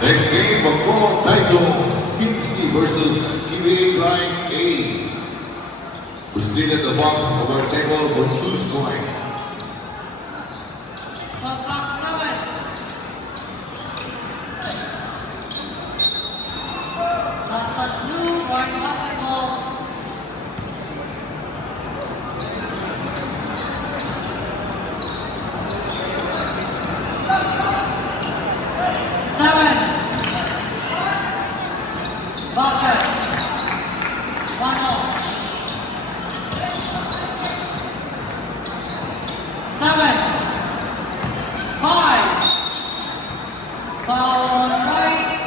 Next game, Bangkok Taekwondo Team C versus QA Line A. Proceed at the bottom of our table for two scoring. Shot clock 7. Last touch blue, white basketball. 7. Basket. 1-0. 7. 5. Foul on white.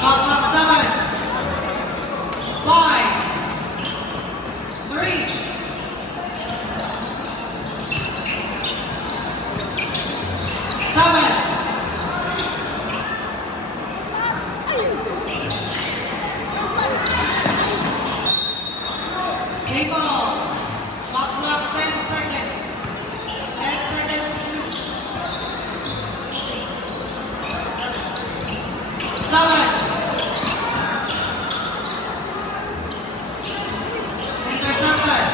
Shot clock 7. 5. 3. 7. Stay ball. Shot clock 10 seconds. 10 seconds to shoot. 7. Intercepted.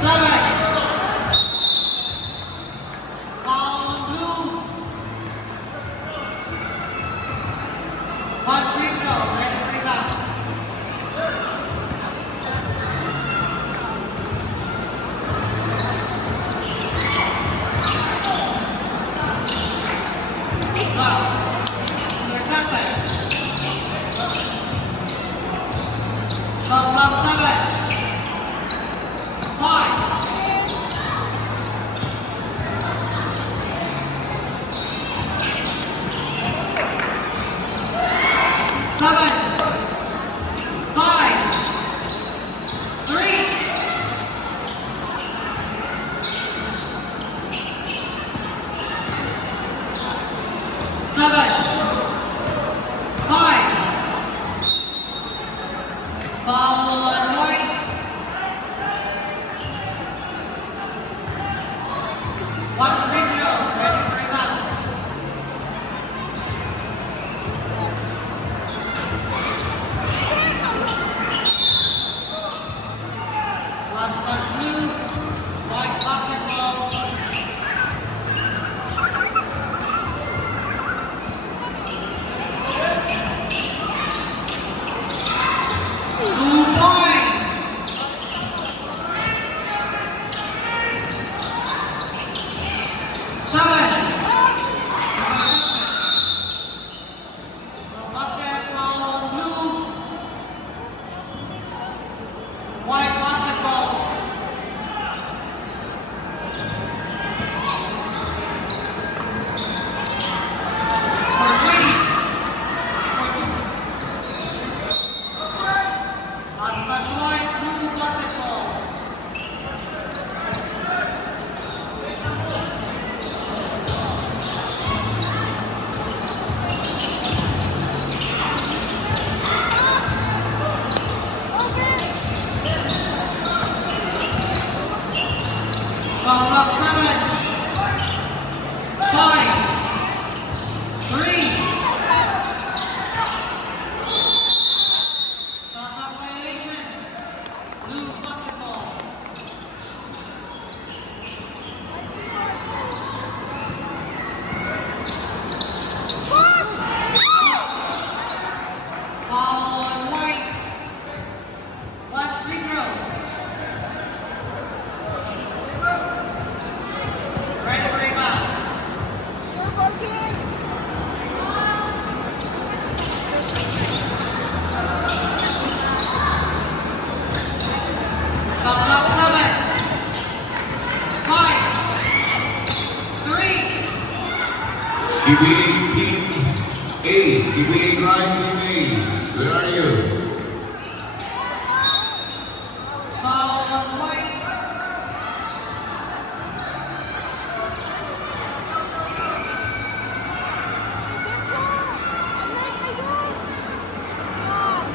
7. Foul on blue. 1 free throw. Ready for rebound. Intercepted. Shot clock 7. 5. 7. 5. 3. 7. 5. Foul on white. 1 free throw. Ready for rebound. Last touch blue. White basketball. 2 points. 7. No basket, foul on blue. White basketball. 3. Last touch white, blue basketball. Shot clock 7. 5. 3. Shot clock violation. Blue basketball. Foul on white. 1 free throw. Ready for rebound. Shot clock 7. 5. 3. QA Team A, QA Line Team A. Where are you? Foul on white.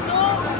no.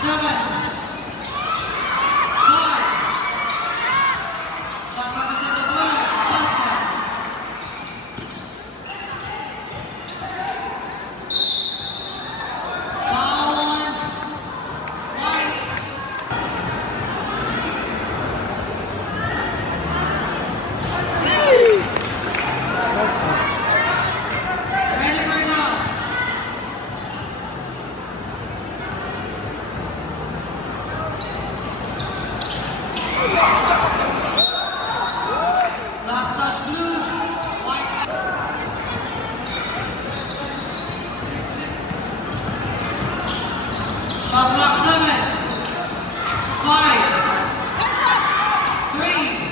7, 5. Shot clock is at the blue. Basket. Foul on White. Ready for now. Last touch blue. White. Shot clock 7, 5, 3.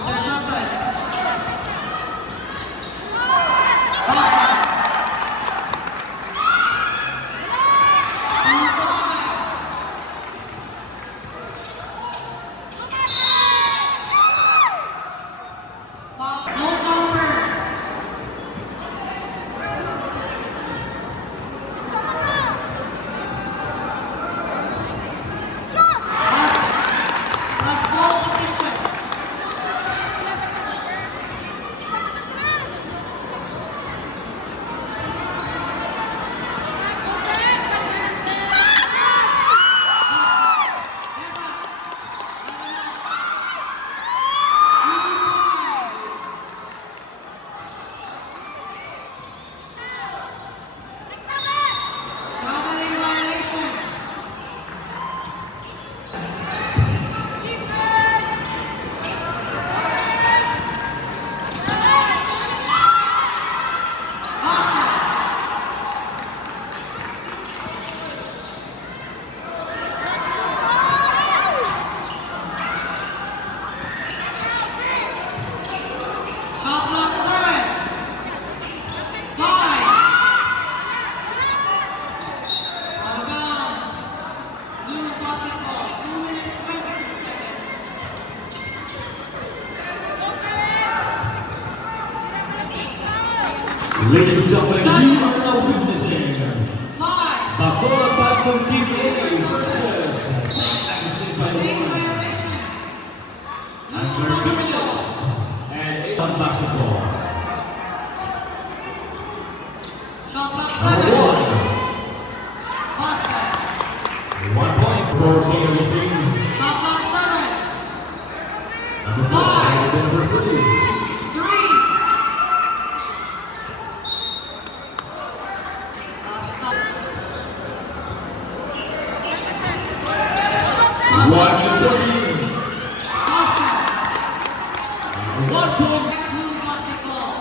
Intercepted. Basket. 2 points. Foul. No jumper. Basket. Last ball position. Traveling violation. Basket. Shot clock 7, 5. Out of bounds. Blue basketball. 2 minutes 22 seconds. Ladies and gentlemen, you are now witnessing 5. Bacoa Phantom Team A versus St. Augustine by Lane 1. violation. Blue Under 2 basketball. minutes and 8 on basketball. Shot clock Number 7. 1, Basket. 1 point for St. Augustine. Shot clock 7. Number 4, Denver 3. 3. Last stop. Shot 1 clock and 7. 14. Basket. 1 point. Blue basketball.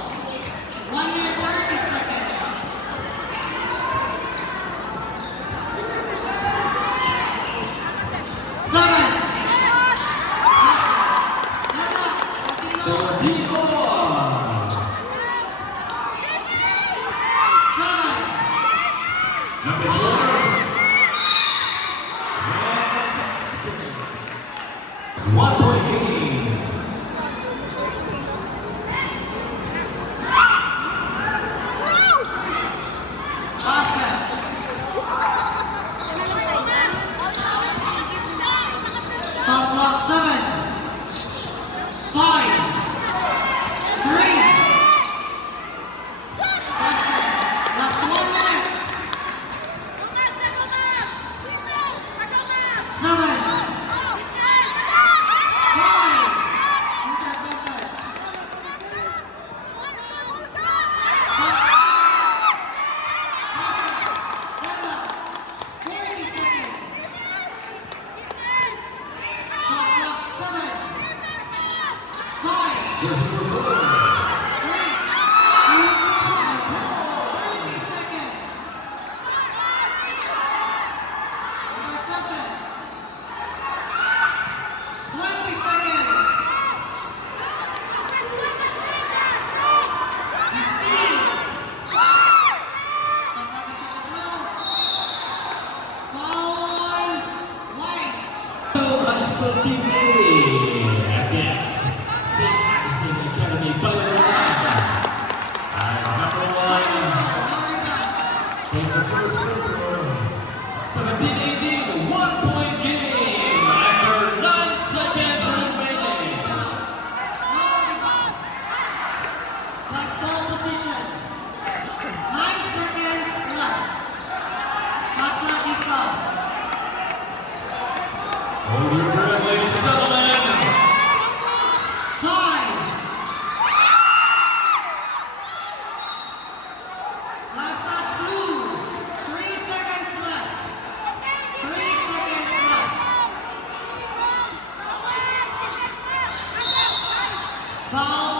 1 minute 30 seconds. 7. Basket. Net up. 14 on. 7. Number 4. 1 point game. Basket. Shot clock 7. 5. 3. Basket. Last 1 minute. 7. 5. Intercepted. Basket. Deadlock. 40 seconds. Shot clock 7. 5. Jersey number 4. 30 seconds. Intercepted. 20 seconds. 15. Shot clock is at the blue. Foul on White. High School Team A against St. Augustine Academy by 1. As number 1 Now rebound. takes the first free throw, 17. Hold your breath, ladies and gentlemen. 5. Last touch blue. 3 seconds left. 3 seconds left. Foul